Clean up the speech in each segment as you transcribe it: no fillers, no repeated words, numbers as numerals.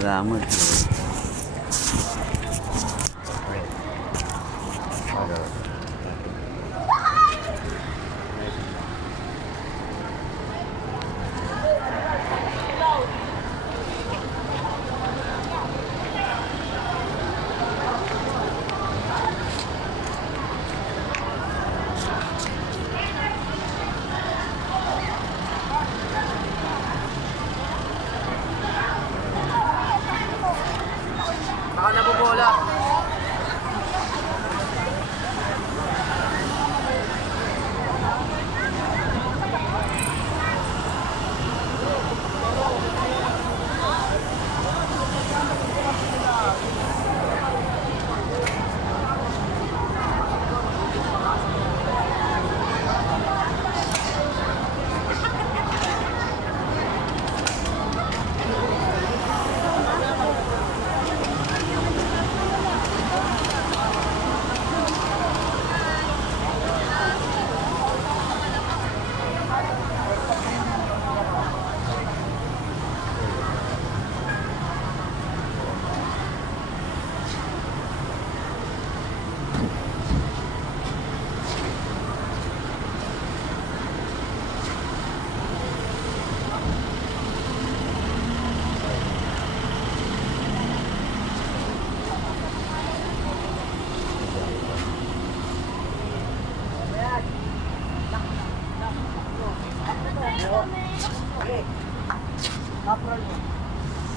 Salamat. Baka nabubola.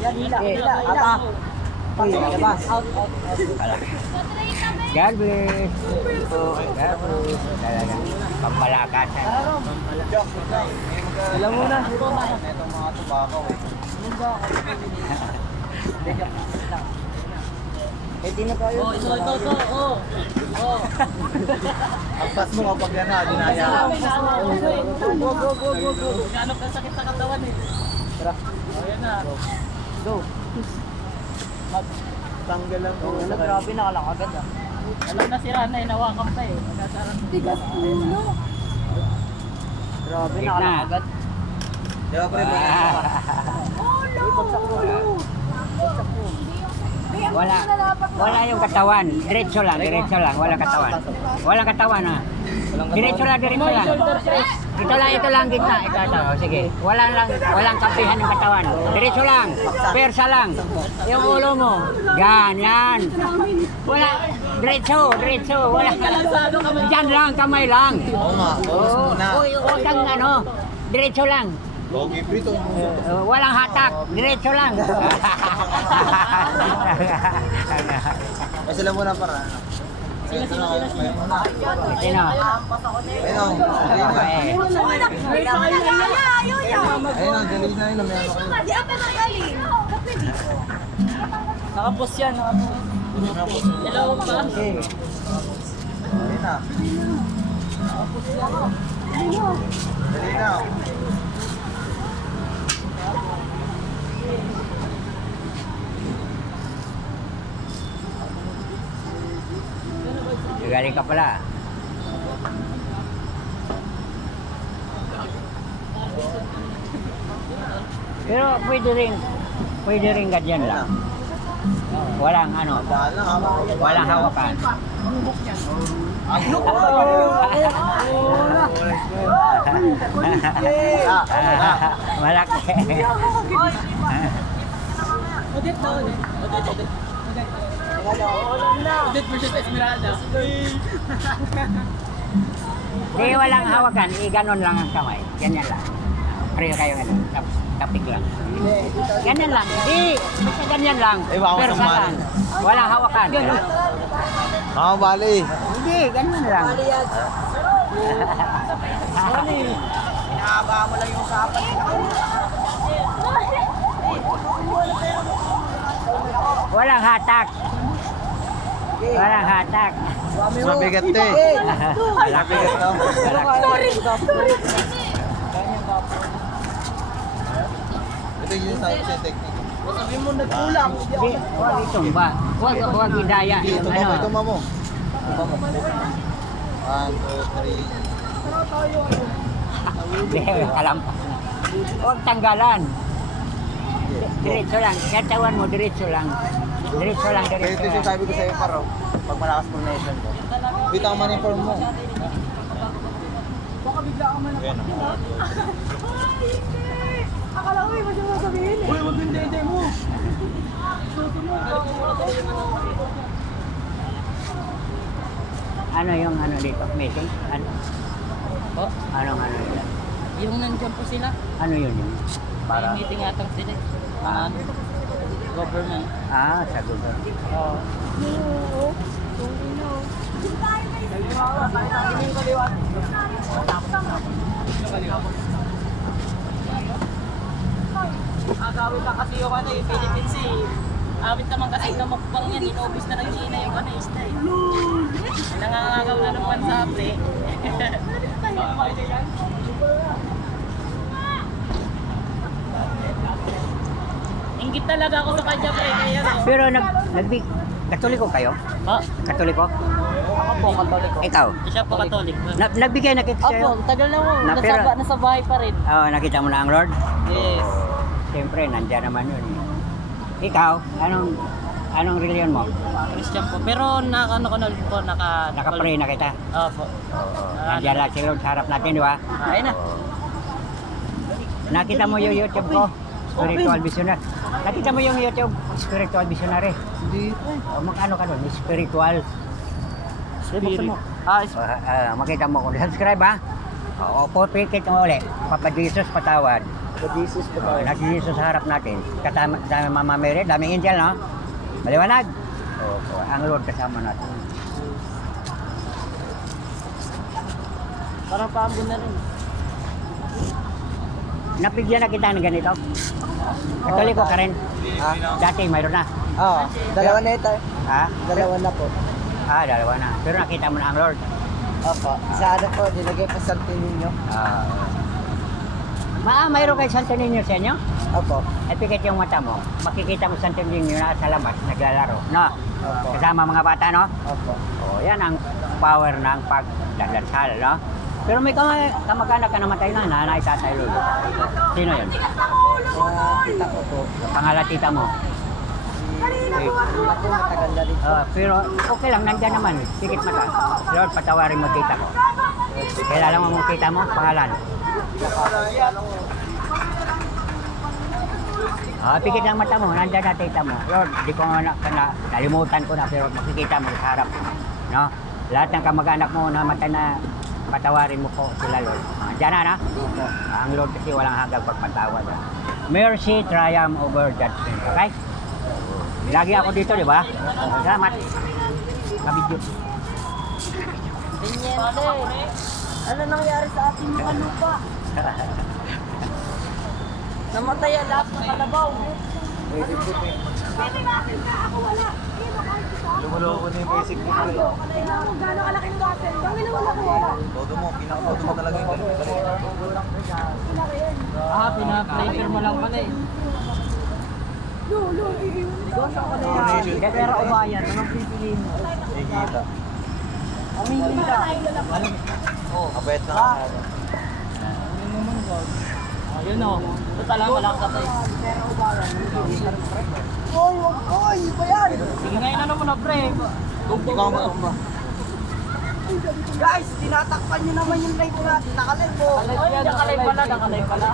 God bless. God bless. Talagang pampalakas. Alam mo na. Ito mga tubakaw eh. Eh, di na tayo. Oh. Agpas mo kapag yan na, dinaya. Go. Gano'n ka sakit sa katawan eh. Tara. Ayan na. Go. Tanggal lang po. Grabe, nakalakagad ah. Alam na si Rana, inawakan pa eh. Tigas ulo. Grabe, nakalakagad. Di ba pre? Wala yung katawan. Diretso lang, wala katawan. Walang katawan ha. Diretso lang. Ito lang kita. Ito. Sige. Walang kapihan ng katawan. Diretso lang. Persa lang. Yung ulo mo. Ganyan. Wala. Diretso. Wala. Diyan lang, kamay lang. Oo nga, focus muna. Huwag kang diretso lang. Logi prito. Walang hatak. Diretso lang. Eh sila muna para. Sino? Sino? Ayun. Ayun, dali na yun. May ano kayo. Di apa magaling. Nakapos yan, nakapos. Hello pa. Ayun na. Dali na. Galing ka pala. Pero pwede rin ganyan lang. Walang walang hawakan. Malaki. Odette versus Esmeralda. Di walang hawakan, ganon lang ang kamay. Ganyan lang. Pareho kayo ganun. Tapik lang. Ganyan lang. Di, basta ganyan lang. Persa lang. Walang hawakan. Bali. Hindi, ganyan lang. Inaaba mo lang yung usapan. Walang hatak. Walang hatak. Mabigat eh. Malaki. Ito yung sa technique. Sabi mo nagkulang. Huwag itumba. Huwag hidaya. Ito mo. 1, 2, 3. Alam. Huwag tanggalan. Diretso lang. Katawan mo, diretso lang. Diretso lang, Kaya diretso ito yung lang. sabi ko sa'yo, paro. Pag malakas coordination mo. Bita ang man-inform mo. Ayan, Akala ko iba siya sasabihin eh. Uy, wag yung dede mo. Ano yung ano dito? Meeting? Ano? Po, Anong ano yun? yung nandiyan po sila. Ano yun yun? Para Para, meeting atang sila. Ano? Government. sa Google. Oo. Oo. Tungino. Agawin na kasi yung ano yung Philippines eh. Awit naman kasi na mukbang yan, inobis na ng China yung ano isda eh. Nangangagaw na ng WhatsApp eh. Inggit talaga ako sa kanya pre, kaya no. Pero Katoliko kayo? Oh, Katoliko? Ako po, katoliko. Ikaw? siya po Katolik. Nagbigay na kita Opo, sa'yo? tagal na mo. Na, pero- Nasa bahay pa rin. Oo, nakita mo na ang Lord? Yes. Siyempre, nandiyan naman yun. Ikaw, anong reliyon mo? Christian po. Pero ano ko na po, Nakapray na kita. Opo. Nandiyan lang si Lord sa harap natin, di ba? Ayun na. Nakita mo yung YouTube ko? Spiritual Visionary. Nakita mo yung YouTube? Spiritual Visionary. Hindi. O, ano ka doon? Spiritual. Buksan mo. Makita mo kung subscribe ha. O, pupikit mo ulit. Papa Jesus patawad. Sa Jesus pa tayo. Nasi Jesus sa harap natin. Kasama Mama Mary, daming angel, no? Maliwanag. O, ang Lord kasama natin. Parang paambon na rin. Napigyan na kita ng ganito. Katoliko ka rin. Ha? Dati mayroon na. Oo. Dalawa na ito. Ha? Dalawa na po. Dalawa na. Pero nakita mo na ang Lord. Opo. Sa ano po, nilagay pa sa ninyo. Mayroon kay Santo Niño sa inyo? Opo. At pikit yung mata mo, makikita mo Santo Niño na sa labas, naglalaro. No? Opo. Kasama mga bata, no? Opo. Yan ang power ng pagdadasal, no? Pero may kamag-anak ka namatay na, nanay, tatay, lolo. Sino yun? Kita ko po. Pangalan tita mo. Ako matagal na rin. Pero okay lang, nandyan naman. Pikit mata. Lord, patawarin mo tita ko. Kilala mo mong tita mo? Pangalan? Pikit lang mata mo, nandyan na tita mo. Lord, di ko nalimutan ko na, pero makikita mo sa harap. No? Lahat ng kamag-anak mo na matay na, patawarin mo po sila, Lord. Diyan na, no? Ang Lord kasi walang hanggang pagpatawad. Mercy triumph over judgment. Okay? Lagi ako dito, di ba? Salamat. Kabidyo. Pinyente. Ano nangyari sa ating mga lupa? Namatay ang lahat ng kalabaw. Pwede natin na ako wala. Lumuloko na yung basic mo. Kung gano'ng kalaking gaten, gawin naman ako wala. Todo mo, pinaka-todo mo talaga yung galing-galing. Pina-flavor mo lang pala eh. Lulo, iiwan na. Pero ubayan, anong pipiliin mo? Ikita. Aminin ka. Abet na. Ayun o. Ito talaga walang katay. Oy, oy, iba yan! Sige ngayon ano mo na pre. Ikaw mo. Guys, tinatakpan nyo naman yung live natin. Nakalive po. Ay, nakalay pala.